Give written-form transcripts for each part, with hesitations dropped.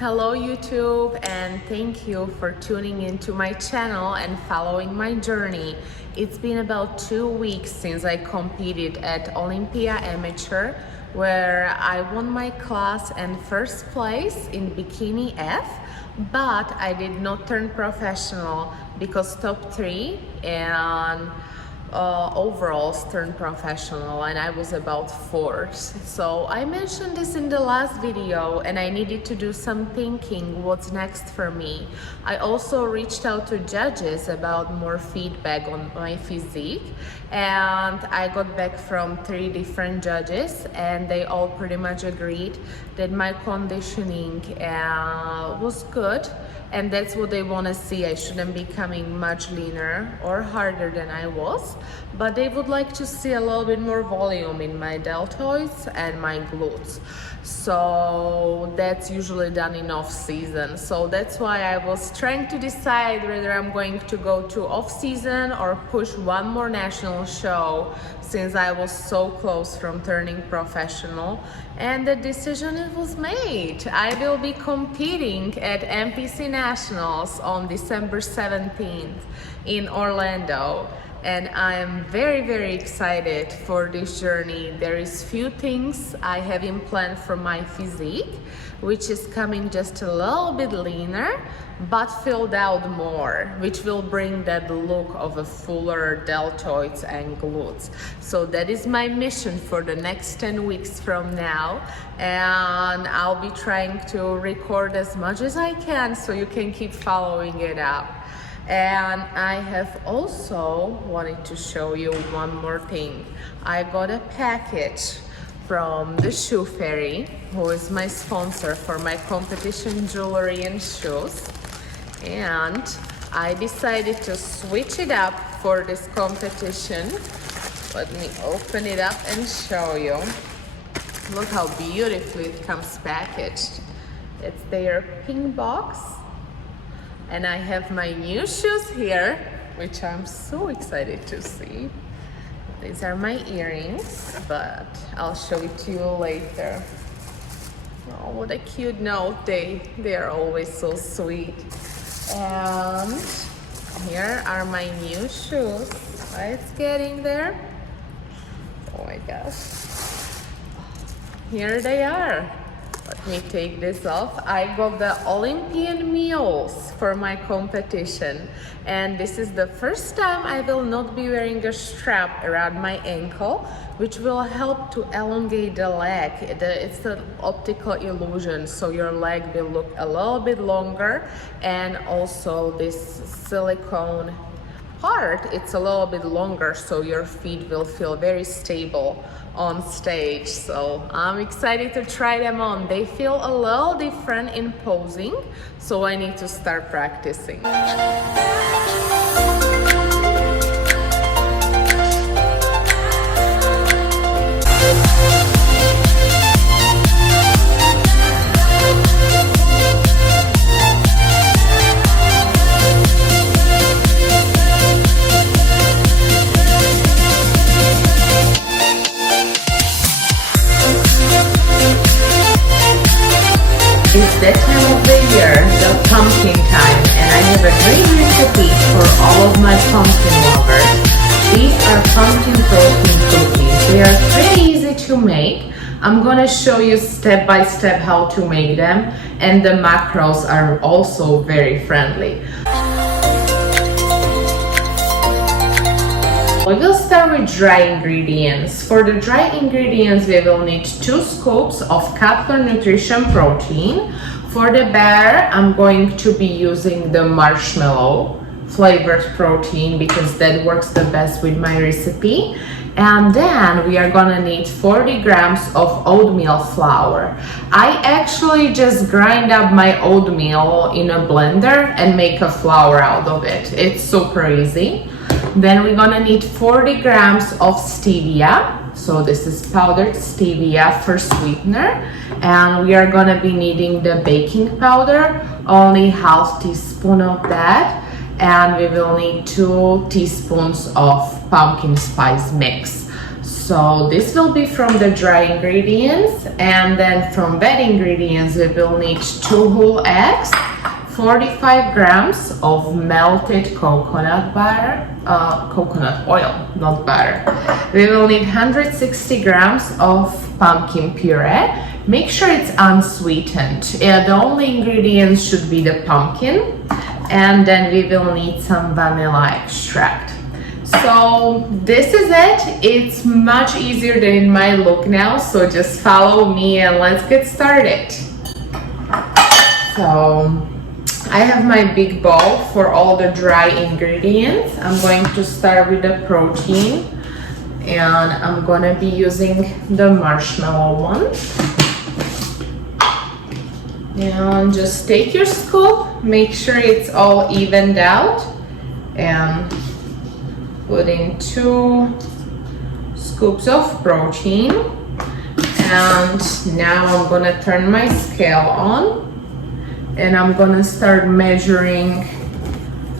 Hello YouTube, and thank you for tuning into my channel and following my journey. It's been about 2 weeks since I competed at Olympia Amateur, where I won my class and first place in Bikini F, but I did not turn professional because top 3 and overalls turned professional, and I was about 4th. So I mentioned this in the last video and I needed to do some thinking what's next for me. I also reached out to judges about more feedback on my physique, and I got back from 3 different judges and they all pretty much agreed that my conditioning was good, and that's what they want to see. I shouldn't be becoming much leaner or harder than I was, but they would like to see a little bit more volume in my deltoids and my glutes. So that's usually done in off season. So that's why I was trying to decide whether I'm going to go to off season or push one more national show, since I was so close from turning professional, and the decision was made. I will be competing at MPC Nationals on December 17th in Orlando, and I am very excited for this journey. There is few things I have in plan for my physique, which is coming just a little bit leaner but filled out more, which will bring that look of a fuller deltoids and glutes. So that is my mission for the next 10 weeks from now, and I'll be trying to record as much as I can so you can keep following it up. And I have also wanted to show you one more thing. I got a package from the Shoe Fairy, who is my sponsor for my competition jewelry and shoes. And I decided to switch it up for this competition. Let me open it up and show you. Look how beautifully it comes packaged. It's their pink box. And I have my new shoes here, which I'm so excited to see. These are my earrings, but I'll show it to you later. Oh, what a cute note. They are always so sweet. And here are my new shoes. It's getting there. Oh my gosh. Here they are. Let me take this off. I got the Olympian mules for my competition, and this is the first time I will not be wearing a strap around my ankle, which will help to elongate the leg. It's an optical illusion, so your leg will look a little bit longer, and also this silicone part, it's a little bit longer, so your feet will feel very stable on stage. So I'm excited to try them on. They feel a little different in posing, so I need to start practicing. It's that time of the year, the pumpkin time, and I have a great recipe for all of my pumpkin lovers. These are pumpkin protein cookies. They are pretty easy to make. I'm gonna show you step by step how to make them, and the macros are also very friendly. We will start with dry ingredients. For the dry ingredients, we will need 2 scoops of Calorie nutrition protein. For the batter, I'm going to be using the marshmallow flavored protein because that works the best with my recipe. And then we are gonna need 40 grams of oatmeal flour. I actually just grind up my oatmeal in a blender and make a flour out of it. It's super easy. Then we're gonna need 40 grams of stevia. So this is powdered stevia for sweetener. And we are gonna be needing the baking powder, only half teaspoon of that. And we will need 2 teaspoons of pumpkin spice mix. So this will be from the dry ingredients, and then from wet ingredients we will need 2 whole eggs, 45 grams of melted coconut butter, coconut oil, not butter. We will need 160 grams of pumpkin puree. Make sure it's unsweetened. The only ingredients should be the pumpkin, and then we will need some vanilla extract. So this is it. It's much easier than it might look now, so just follow me and let's get started. So I have my big bowl for all the dry ingredients. I'm going to start with the protein, and I'm gonna be using the marshmallow one. And just take your scoop, make sure it's all evened out, and put in 2 scoops of protein. And now I'm gonna turn my scale on, and I'm gonna start measuring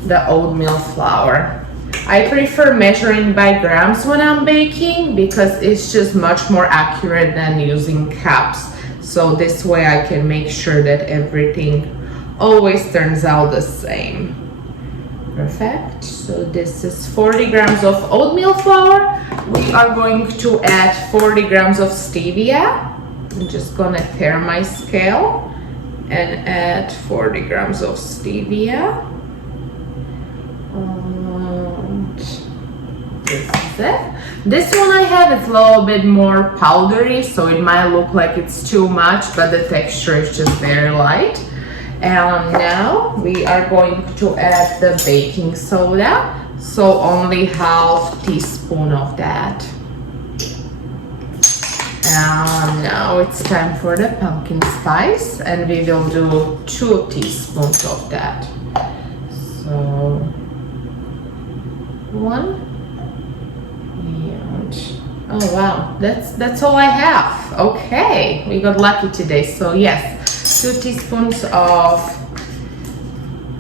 the oatmeal flour. I prefer measuring by grams when I'm baking because it's just much more accurate than using cups. So this way I can make sure that everything always turns out the same. Perfect. So this is 40 grams of oatmeal flour. We are going to add 40 grams of stevia. I'm just gonna tare my scale and add 40 grams of stevia. And this is it. This one I have is a little bit more powdery, so it might look like it's too much, but the texture is just very light. And now we are going to add the baking soda, so only half teaspoon of that. And now it's time for the pumpkin spice, and we will do 2 teaspoons of that. So 1, and oh wow, that's all I have. Okay, we got lucky today. So yes, 2 teaspoons of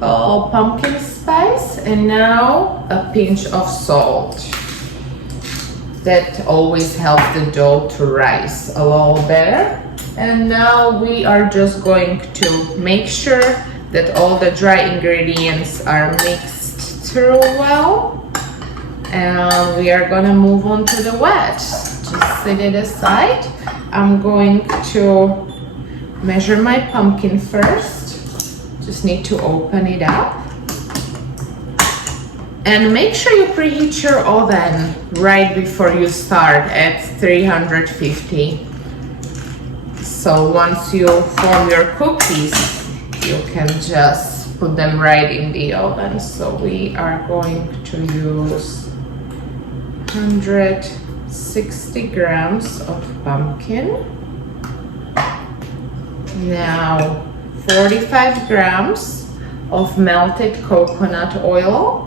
pumpkin spice, and now a pinch of salt. That always helps the dough to rise a little better. And now we are just going to make sure that all the dry ingredients are mixed through well. And we are gonna move on to the wet. Just set it aside. I'm going to measure my pumpkin first. Just need to open it up. And make sure you preheat your oven right before you start at 350. So once you form your cookies, you can just put them right in the oven. So we are going to use 160 grams of pumpkin. Now 45 grams of melted coconut oil.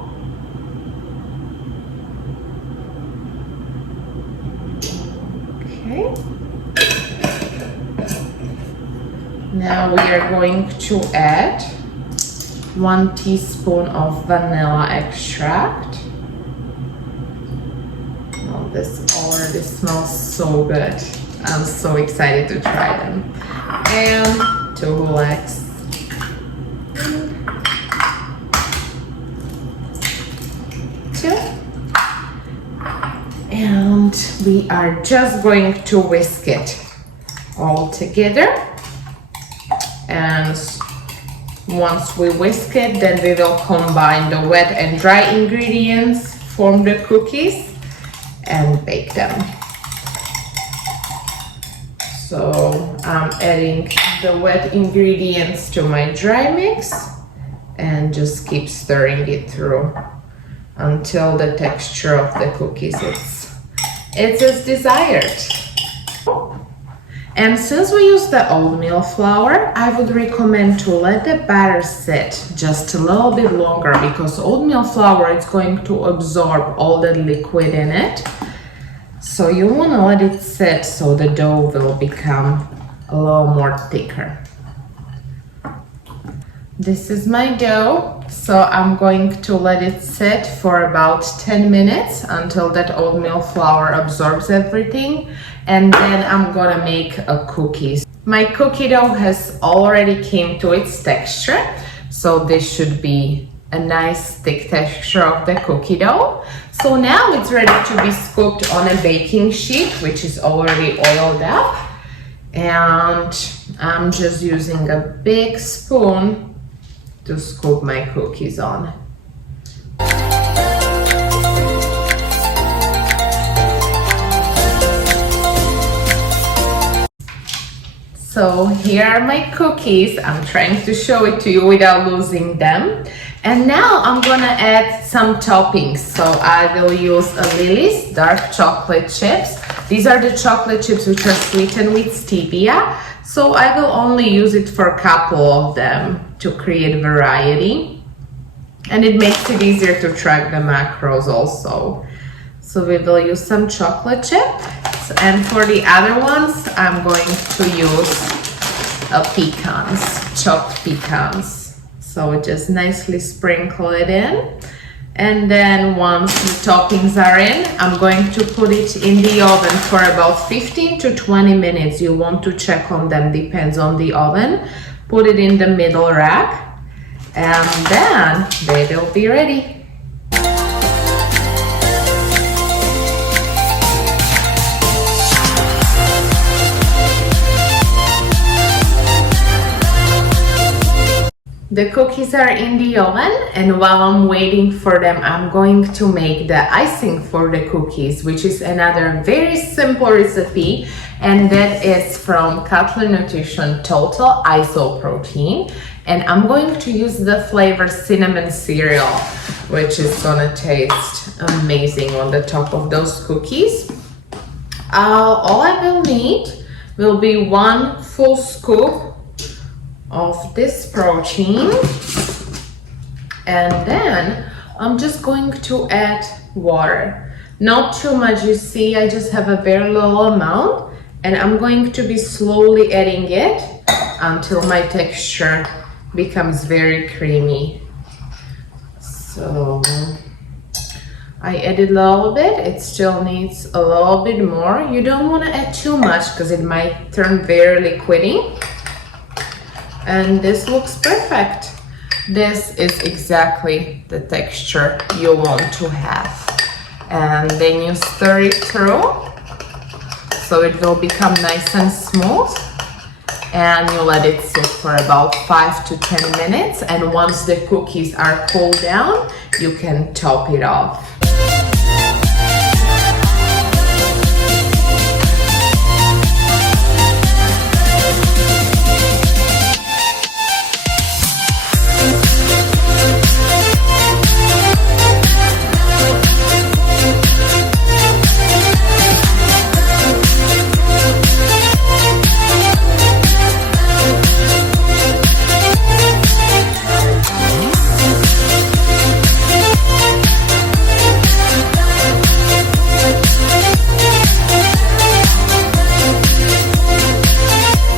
Okay. Now we are going to add 1 teaspoon of vanilla extract. Oh, this already smells so good. I'm so excited to try them. And 2 whole eggs. And we are just going to whisk it all together. And once we whisk it, then we will combine the wet and dry ingredients, form the cookies, and bake them. So I'm adding the wet ingredients to my dry mix and just keep stirring it through until the texture of the cookies it's as desired. And since we use the oatmeal flour, I would recommend to let the batter sit just a little bit longer, because oatmeal flour is going to absorb all the liquid in it. So you want to let it sit so the dough will become a little more thicker. This is my dough. So I'm going to let it sit for about 10 minutes until that oatmeal flour absorbs everything. And then I'm gonna make a cookies. My cookie dough has already came to its texture. So this should be a nice thick texture of the cookie dough. So now it's ready to be scooped on a baking sheet, which is already oiled up. And I'm just using a big spoon to scoop my cookies on. So here are my cookies. I'm trying to show it to you without losing them. And now I'm gonna add some toppings. So I will use a Lily's dark chocolate chips. These are the chocolate chips which are sweetened with stevia. So I will only use it for a couple of them to create variety. And it makes it easier to track the macros also. So we will use some chocolate chips. And for the other ones, I'm going to use pecans, chopped pecans. So just nicely sprinkle it in. And then once the toppings are in, I'm going to put it in the oven for about 15 to 20 minutes. You want to check on them, depends on the oven. Put it in the middle rack, and then they will be ready. The cookies are in the oven, and while I'm waiting for them, I'm going to make the icing for the cookies, which is another very simple recipe, and that is from Calorie Nutrition Total Isoprotein. And I'm going to use the flavor cinnamon cereal, which is gonna taste amazing on the top of those cookies. All I will need will be 1 full scoop of this protein, and then I'm just going to add water. Not too much, you see, I just have a very little amount, and I'm going to be slowly adding it until my texture becomes very creamy. So I added a little bit, it still needs a little bit more. You don't want to add too much because it might turn very liquidy. And this looks perfect. This is exactly the texture you want to have. And then you stir it through so it will become nice and smooth. And you let it sit for about 5 to 10 minutes. And once the cookies are cooled down, you can top it off.